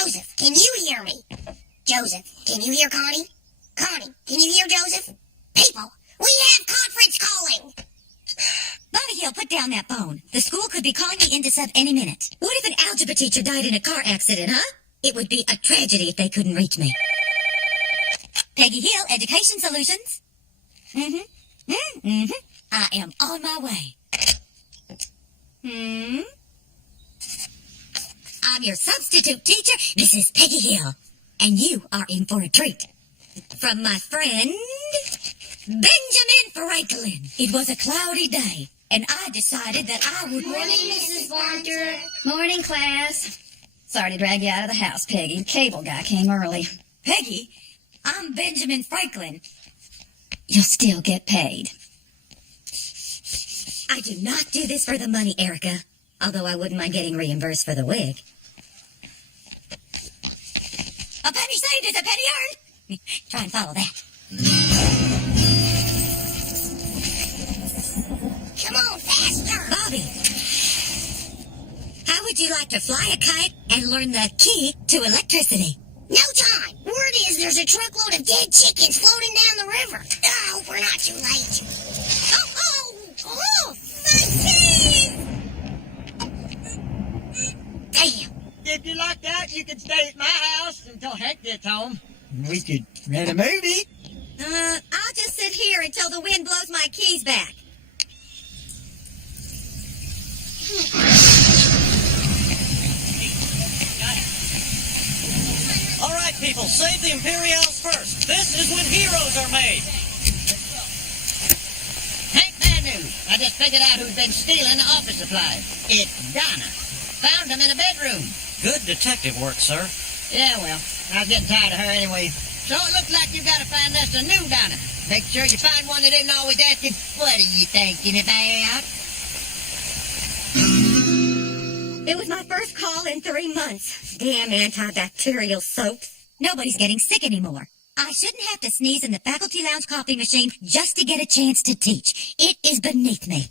Joseph, can you hear me? Joseph, can you hear Connie? Connie, can you hear Joseph? People, we have conference calling! Bobby Hill, put down that phone. The school could be calling me in to sub any minute. What if an algebra teacher died in a car accident, huh? It would be a tragedy if they couldn't reach me. Peggy Hill, Education Solutions. I am on my way. I'm your substitute teacher, Mrs. Peggy Hill. And you are in for a treat. From my friend, Benjamin Franklin. It was a cloudy day, and I decided that I would... Morning, Mrs. Barter. Morning, class. Sorry to drag you out of the house, Peggy. The cable guy came early. Peggy, I'm Benjamin Franklin. You'll still get paid. I do not do this for the money, Erica. Although I wouldn't mind getting reimbursed for the wig. A penny saved is a penny earned. Try and follow that. Come on, faster! Bobby, how would you like to fly a kite and learn the key to electricity? No time! Word is there's a truckload of dead chickens floating down the river. I hope we're not too late. Oh, my teeth! Damn. If you like that, you can stay at my house until Hank gets home. We could rent a movie. I'll just sit here until the wind blows my keys back. All right, people, save the Imperials first. This is when heroes are made. Hank, bad news. I just figured out who's been stealing the office supplies. It's Donna. Found them in a bedroom. Good detective work, sir. Yeah, well, I was getting tired of her anyway. So it looks like you got to find us a new Donna. Make sure you find one that isn't always asking, what are you thinking about? It was my first call in 3 months. Damn antibacterial soap. Nobody's getting sick anymore. I shouldn't have to sneeze in the faculty lounge coffee machine just to get a chance to teach. It is beneath me.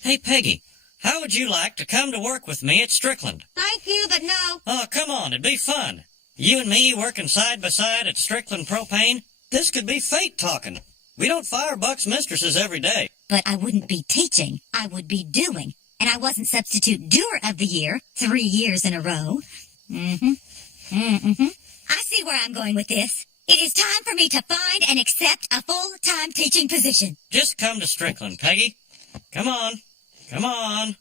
Hey, Peggy, how would you like to come to work with me at Strickland? Thank you, but no. Oh, come on, it'd be fun. You and me working side by side at Strickland Propane? This could be fate talking. We don't fire Buck's mistresses every day. But I wouldn't be teaching. I would be doing. And I wasn't substitute doer of the year 3 years in a row. I see where I'm going with this. It is time for me to find and accept a full-time teaching position. Just come to Strickland, Peggy. Come on. Come on.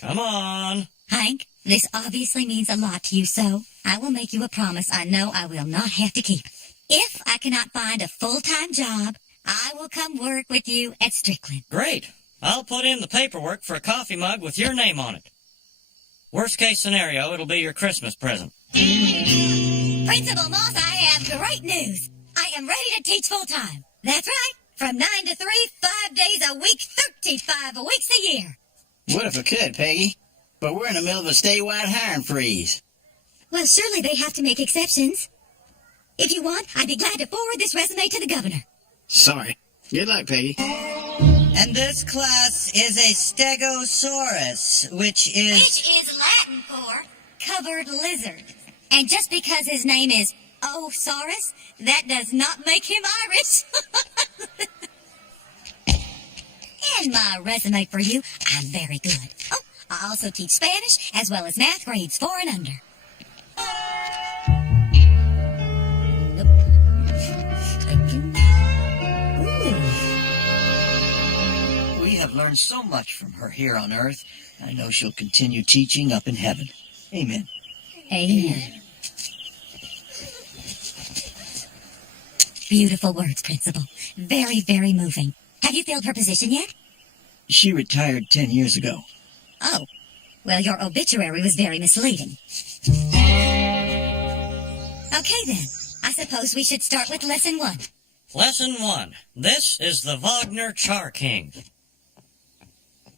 Come on. Hank, this obviously means a lot to you, so I will make you a promise I know I will not have to keep. If I cannot find a full-time job, I will come work with you at Strickland. Great. I'll put in the paperwork for a coffee mug with your name on it. Worst case scenario, it'll be your Christmas present. Principal Moss, I have great news. I am ready to teach full-time. That's right. From 9 to 3, 5 days a week, 35 weeks a year. What if I could, Peggy? But we're in the middle of a statewide hiring freeze. Well, surely they have to make exceptions. If you want, I'd be glad to forward this resume to the governor. Sorry. Good luck, Peggy. And this class is a stegosaurus, which is Latin for covered lizard. And just because his name is Osaurus, that does not make him Irish. And my resume for you, I'm very good. Oh, I also teach Spanish as well as math grades 4 and under. We have learned so much from her here on earth. I know she'll continue teaching up in heaven. Amen. Amen. Beautiful words, Principal. Very, very moving. Have you filled her position yet? She retired 10 years ago. Oh. Well, your obituary was very misleading. Okay, then. I suppose we should start with Lesson 1. Lesson 1. This is the Wagner Char King.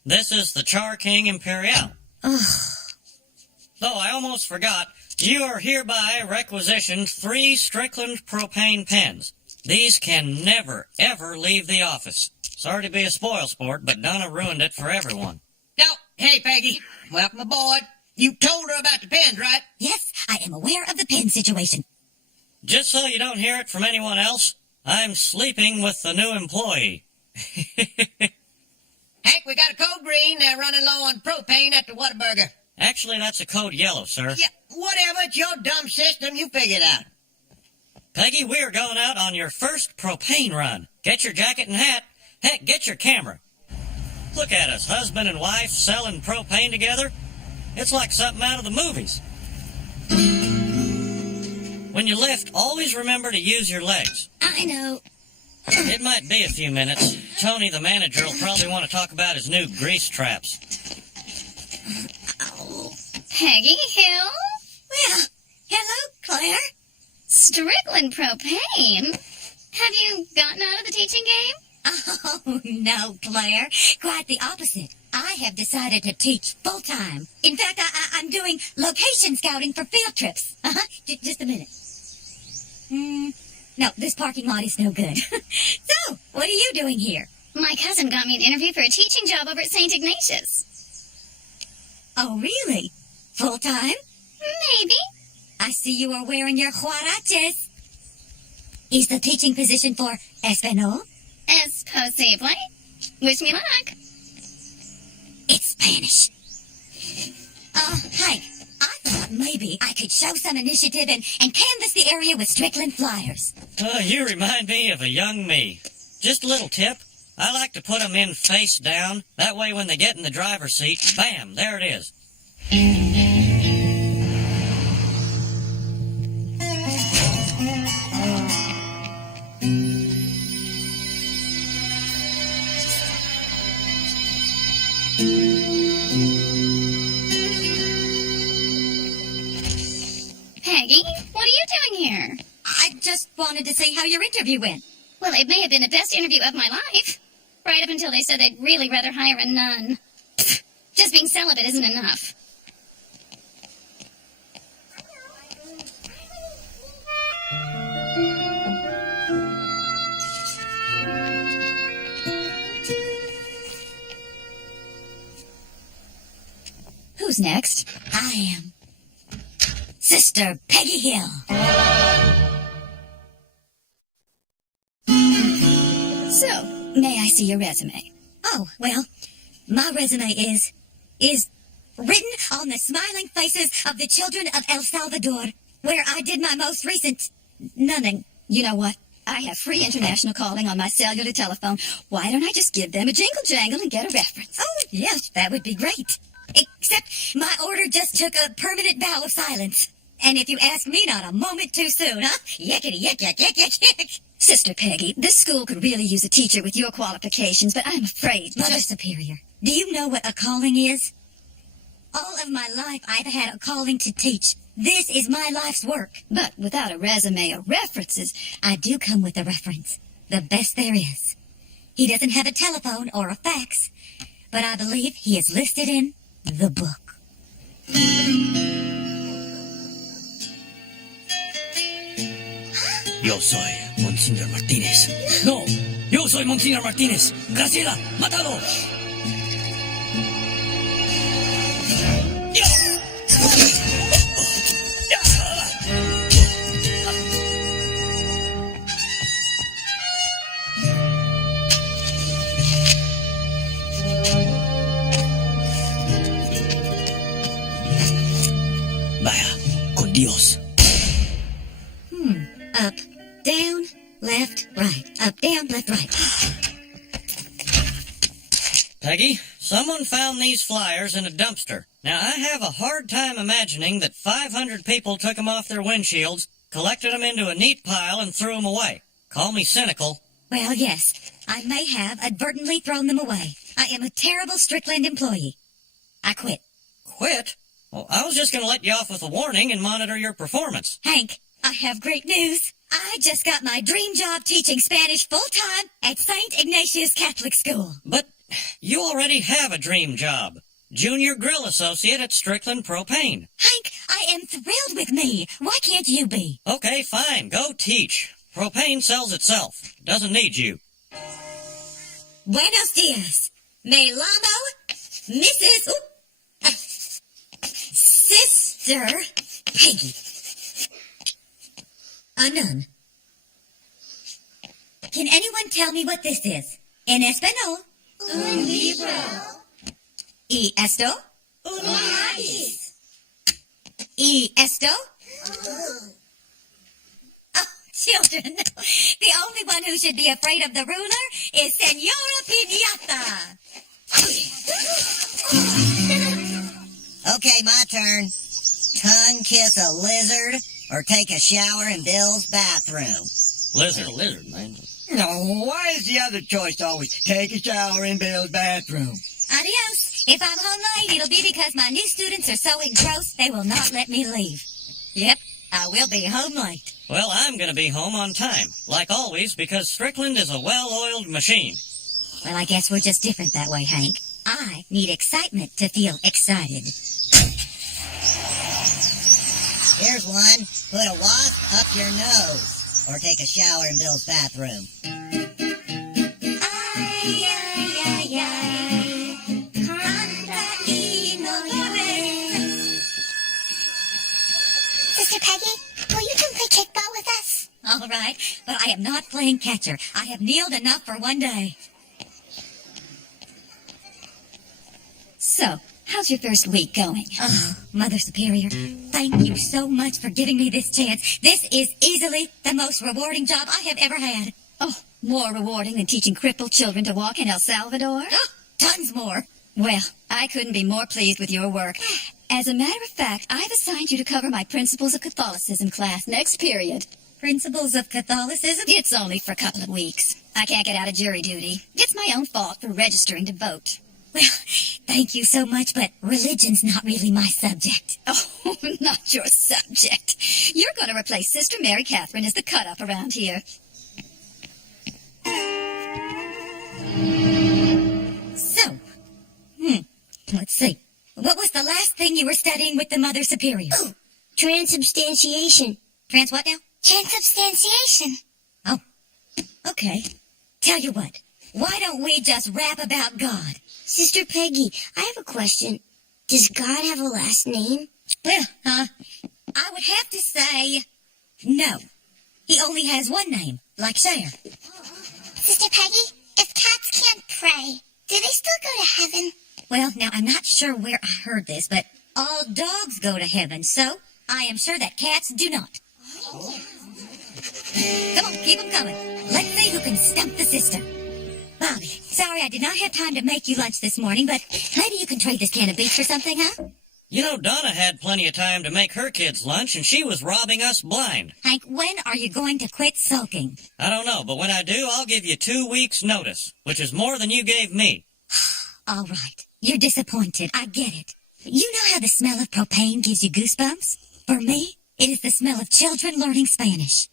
This is the Char King Imperial. Though I almost forgot, you are hereby requisitioned 3 Strickland propane pens. These can never, ever leave the office. Sorry to be a spoilsport, but Donna ruined it for everyone. No, hey, Peggy. Welcome aboard. You told her about the pens, right? Yes, I am am aware of the pen situation. Just so you don't hear it from anyone else, I'm sleeping with the new employee. Hank, we got a code green. They're running low on propane at the Whataburger. Actually, that's a code yellow, sir. Yeah, whatever. It's your dumb system. You figure it out. Peggy, we are going out on your first propane run. Get your jacket and hat. Heck, get your camera. Look at us, husband and wife selling propane together. It's like something out of the movies. When you lift, always remember to use your legs. I know. It might be a few minutes. Tony, the manager, will probably want to talk about his new grease traps. Peggy Hill? Well, hello, Claire. Strickland Propane? Have you gotten out of the teaching game? Oh, no, Claire. Quite the opposite. I have decided to teach full-time. In fact, I'm doing location scouting for field trips. Just a minute. No, this parking lot is no good. So, what are you doing here? My cousin got me an interview for a teaching job over at St. Ignatius. Oh, really? Full-time? Maybe. I see you are wearing your huaraches. Is the teaching position for Espanol? Es posible. Wish me luck. It's Spanish. Hank, I thought maybe I could show some initiative and canvass the area with Strickland flyers. You remind me of a young me. Just a little tip. I like to put them in face down. That way when they get in the driver's seat, bam, there it is. Peggy, what are you doing here? I just wanted to see how your interview went. Well, it may have been the best interview of my life. Right up until they said they'd really rather hire a nun. Pfft, just being celibate isn't enough. Who's next? I am Sister Peggy Hill. So, may I see your resume? Oh, well, my resume is written on the smiling faces of the children of El Salvador, where I did my most recent nunning. You know what? I have free international calling on my cellular telephone. Why don't I just give them a jingle jangle and get a reference? Oh, yes, that would be great. Except my order just took a permanent vow of silence. And if you ask me, not a moment too soon, huh? Yakety yak yak yak yak yak. Sister Peggy, this school could really use a teacher with your qualifications, but I'm afraid... Mother Superior, do you know what a calling is? All of my life, I've had a calling to teach. This is my life's work. But without a resume or references... I do come with a reference. The best there is. He doesn't have a telephone or a fax, but I believe he is listed in the book. Yo soy Monsignor Martínez. No, yo soy Monsignor Martínez. Graciela, mátalo. Vaya, con Dios. Up, down, left, right. Up, down, left, right. Peggy, someone found these flyers in a dumpster. Now, I have a hard time imagining that 500 people took them off their windshields, collected them into a neat pile, and threw them away. Call me cynical. Well, yes, I may have advertently thrown them away. I am a terrible Strickland employee. I quit. Quit? Well, I was just going to let you off with a warning and monitor your performance. Hank, I have great news. I just got my dream job teaching Spanish full-time at St. Ignatius Catholic School. But you already have a dream job. Junior Grill Associate at Strickland Propane. Hank, I am thrilled with me. Why can't you be? Okay, fine. Go teach. Propane sells itself. Doesn't need you. Buenos dias. Me llamo Mrs. Sister Peggy. a nun. Can anyone tell me what this is? En español. Un libro. ¿Y esto? Un lápiz. ¿Y esto? Oh, children, the only one who should be afraid of the ruler is Senora Pinata. Okay, my turn. Tongue kiss a lizard or take a shower in Bill's bathroom. Lizard, man. No, why is the other choice always take a shower in Bill's bathroom? Adios. If I'm home late, it'll be because my new students are so engrossed they will not let me leave. Yep, I will be home late. Well, I'm gonna be home on time, like always, because Strickland is a well-oiled machine. Well, I guess we're just different that way, Hank. I need excitement to feel excited. Here's one. Put a wasp up your nose. Or take a shower in Bill's bathroom. Ay, ay, ay, ay. Canta y no llores. Sister Peggy, will you come play kickball with us? All right, but I am not playing catcher. I have kneeled enough for one day. So, how's your first week going? Oh, Mother Superior, thank you so much for giving me this chance. This is easily the most rewarding job I have ever had. Oh, more rewarding than teaching crippled children to walk in El Salvador? Oh, tons more. Well, I couldn't be more pleased with your work. As a matter of fact, I've assigned you to cover my Principles of Catholicism class next period. Principles of Catholicism? It's only for a couple of weeks. I can't get out of jury duty. It's my own fault for registering to vote. Well, thank you so much, but religion's not really my subject. Oh, not your subject. You're going to replace Sister Mary Catherine as the cut-up around here. So, let's see. What was the last thing you were studying with the Mother Superior? Ooh, transubstantiation. Trans what now? Transubstantiation. Oh, okay. Tell you what, why don't we just rap about God? Sister Peggy, I have a question. Does God have a last name? Well, I would have to say no. He only has one name, like Cher. Sister Peggy, if cats can't pray, do they still go to heaven? Well, now, I'm not sure where I heard this, but all dogs go to heaven, so I am sure that cats do not. Come on, keep them coming. Let's see who can stump the sister. Bobby, sorry I did not have time to make you lunch this morning, but maybe you can trade this can of beef for something, huh? You know, Donna had plenty of time to make her kids lunch, and she was robbing us blind. Hank, when are you going to quit sulking? I don't know, but when I do, I'll give you 2 weeks' notice, which is more than you gave me. All right. You're disappointed. I get it. You know how the smell of propane gives you goosebumps? For me, it is the smell of children learning Spanish.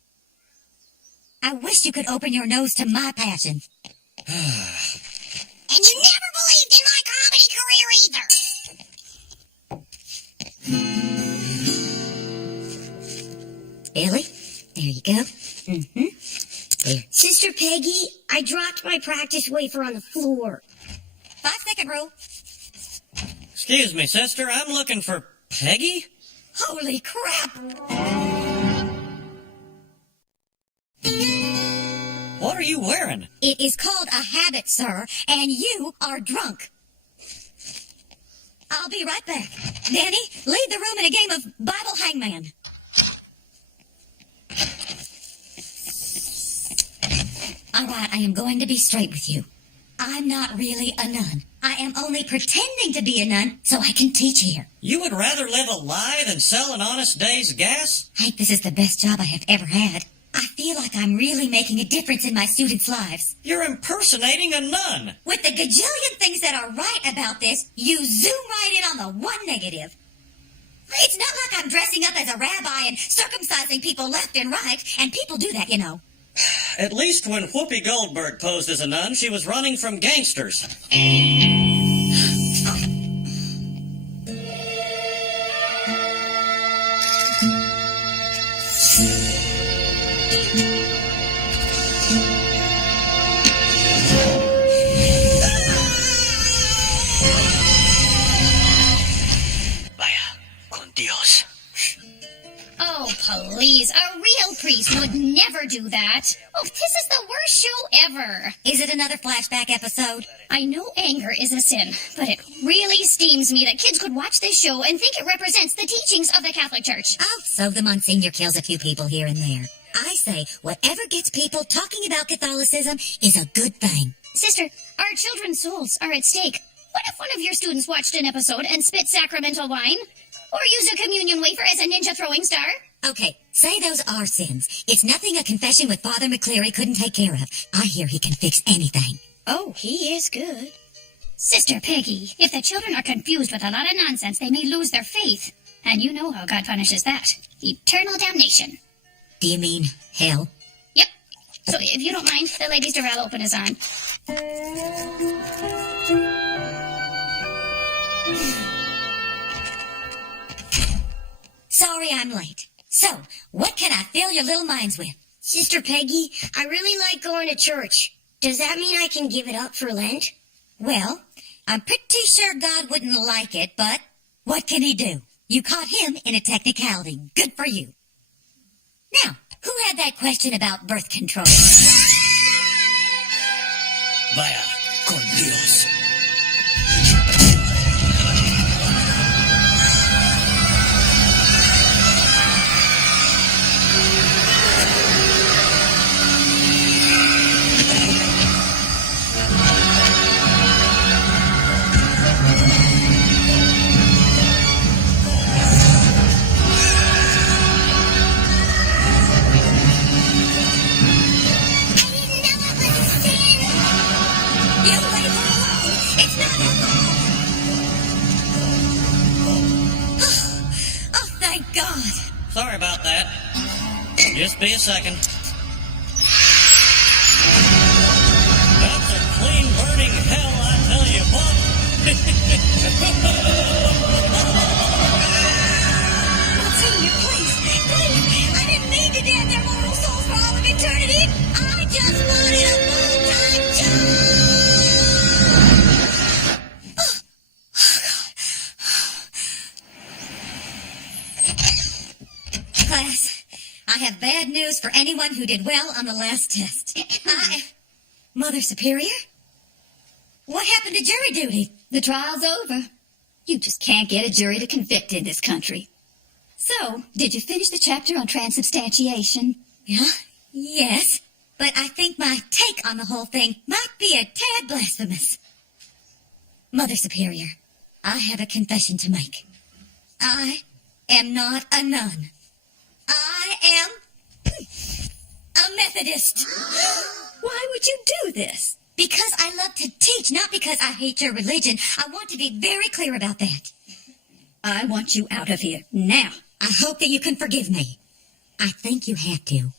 I wish you could open your nose to my passion. And you never believed in my comedy career either. Ellie, there you go. There. Sister Peggy, I dropped my practice wafer on the floor. 5-second rule. Excuse me, sister, I'm looking for Peggy? Holy crap! What are you wearing? It is called a habit, sir, and you are drunk. I'll be right back. Danny, lead the room in a game of Bible Hangman. All right, I am going to be straight with you. I'm not really a nun. I am only pretending to be a nun so I can teach here. You would rather live a lie than sell an honest day's gas? Hank, this is the best job I have ever had. I feel like I'm really making a difference in my students' lives. You're impersonating a nun. With the gajillion things that are right about this, you zoom right in on the one negative. It's not like I'm dressing up as a rabbi and circumcising people left and right, and people do that, you know. At least when Whoopi Goldberg posed as a nun, she was running from gangsters. Vaya con Dios. Oh, please. A real priest would never do that. Oh, this is the worst show ever. Is it another flashback episode? I know anger is a sin, but it really steams me that kids could watch this show and think it represents the teachings of the Catholic Church. Oh, so the Monsignor kills a few people here and there. I say whatever gets people talking about Catholicism is a good thing. Sister, our children's souls are at stake. What if one of your students watched an episode and spit sacramental wine? Or used a communion wafer as a ninja throwing star? Okay, say those are sins. It's nothing a confession with Father McCleary couldn't take care of. I hear he can fix anything. Oh, he is good. Sister Peggy, if the children are confused with a lot of nonsense, they may lose their faith. And you know how God punishes that. Eternal damnation. Do you mean hell? Yep. So if you don't mind, the ladies' Doral open is on. Sorry I'm late. So, what can I fill your little minds with? Sister Peggy, I really like going to church. Does that mean I can give it up for Lent? Well, I'm pretty sure God wouldn't like it, but what can he do? You caught him in a technicality. Good for you. Now, who had that question about birth control? Vaya con Dios. Sorry about that. Just be a second. That's a clean burning hell, I tell you what. Monsignor, please. I didn't mean to damn their mortal souls for all of eternity. I just wanted a full-time job. Class, I have bad news for anyone who did well on the last test. Mother Superior? What happened to jury duty? The trial's over. You just can't get a jury to convict in this country. So, did you finish the chapter on transubstantiation? Yeah, yes. But I think my take on the whole thing might be a tad blasphemous. Mother Superior, I have a confession to make. I am not a nun. I am a Methodist. Why would you do this? Because I love to teach, not because I hate your religion. I want to be very clear about that. I want you out of here, now. I hope that you can forgive me. I think you have to.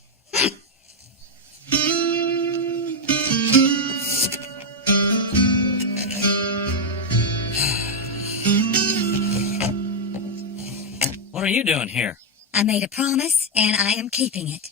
What are you doing here? I made a promise, and I am keeping it.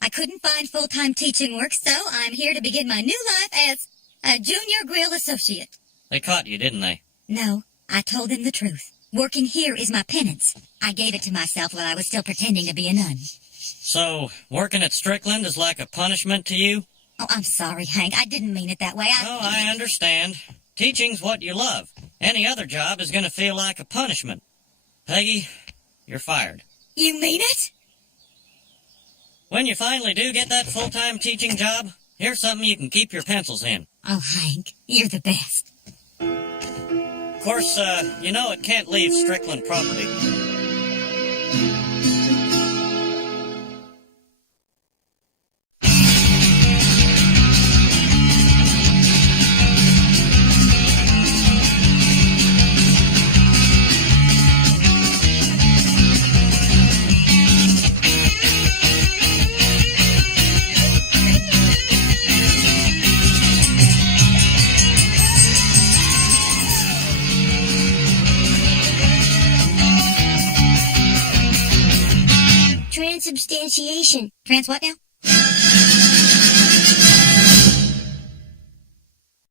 I couldn't find full-time teaching work, so I'm here to begin my new life as a junior grill associate. They caught you, didn't they? No, I told them the truth. Working here is my penance. I gave it to myself while I was still pretending to be a nun. So, working at Strickland is like a punishment to you? Oh, I'm sorry, Hank. I didn't mean it that way. Oh, I understand. Teaching's what you love. Any other job is going to feel like a punishment. Peggy, you're fired. You mean it? When you finally do get that full-time teaching job, here's something you can keep your pencils in. Oh, Hank, you're the best. Of course, you know it can't leave Strickland property. Transubstantiation. Trans what now?